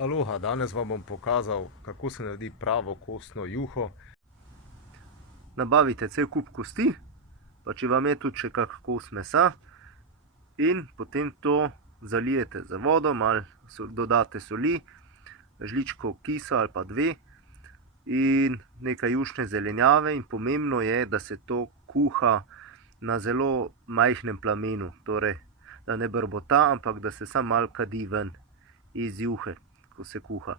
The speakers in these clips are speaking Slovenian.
Aloha, danes vam bom pokazal, kako se naredi pravo kostno juho. Nabavite cel kup kosti, pa če vam je tudi še kak kos mesa, in potem to zalijete z vodo, malo dodate soli, žličko kisa ali pa dve in nekaj jušne zelenjave. In pomembno je, da se to kuha na zelo majhnem plamenu, torej da ne brbota, ampak da se samo malo kadi ven iz juhe, ko se kuha.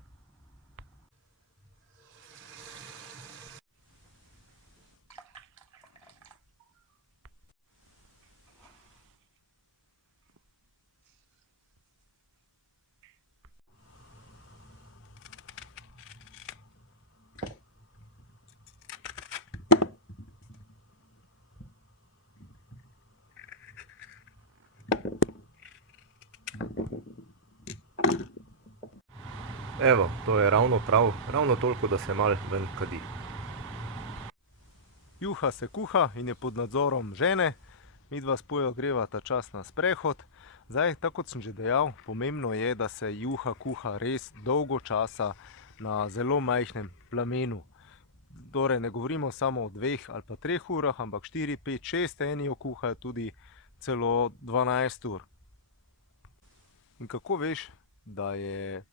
Evo, to je ravno prav, ravno toliko, da se malo ven kadi. Juha se kuha in je pod nadzorom žene, midva s Pojo greva ta čas na sprehod. Zdaj, tako kot sem že dejal, pomembno je, da se juha kuha res dolgo časa na zelo majhnem plamenu. Torej, ne govorimo samo o 2 ali pa 3 urah, ampak 4, 5, 6, eni jo kuhajo tudi celo 12 ur. In kako veš, da je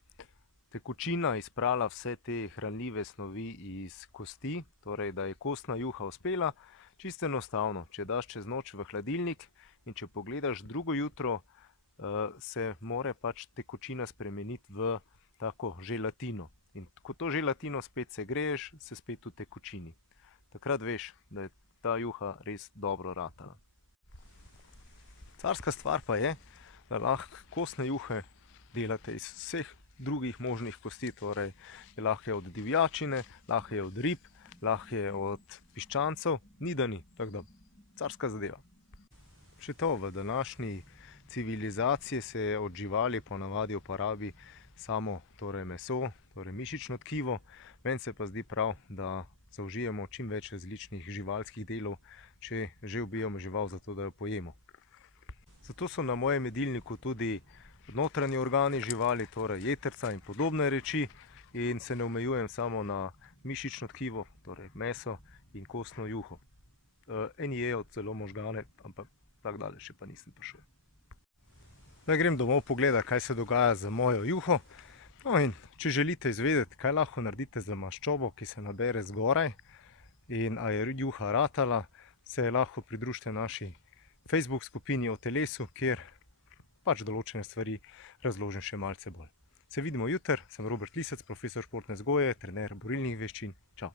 tekočina izprala vse te hranljive snovi iz kosti, torej da je kostna juha uspela? Čisto enostavno, če daš čez noč v hladilnik in če pogledaš drugo jutro, se mora pač tekočina spremeniti v tako želatino. In ko to želatino spet segreješ, se spet utekočini. Takrat veš, da je ta juha res dobro ratala. Carska stvar pa je, da lahko kostne juhe delate iz vseh drugih možnih kosti, torej lahko je od divjačine, lahko je od rib, lahko je od piščancev, ni da ni, tako da carska zadeva. Še to, v današnji civilizaciji se od živali ponavadi uporabi samo meso, torej mišično tkivo, meni se pa zdi prav, da zaužijemo čim več različnih živalskih delov, če že ubijamo žival, zato da jo pojemo. Zato so na mojem jedilniku tudi notranji organi živali, torej jetrca in podobne reči, in se ne omejujem samo na mišično tkivo, torej meso in kostno juho. Eni jejo celo možgane, ampak tako daleč še pa nisem prišel. Zdaj grem domov pogledat, kaj se dogaja z mojo juho. No, in če želite izvedeti, kaj lahko naredite z maščobo, ki se nabere zgoraj, in a je juha ratala, se lahko pridružite naši Facebook skupini o telesu, kjer pač določene stvari razložim še malce bolj. Se vidimo jutri, sem Robert Lisec, profesor športne vzgoje, trener borilnih veščin. Čau!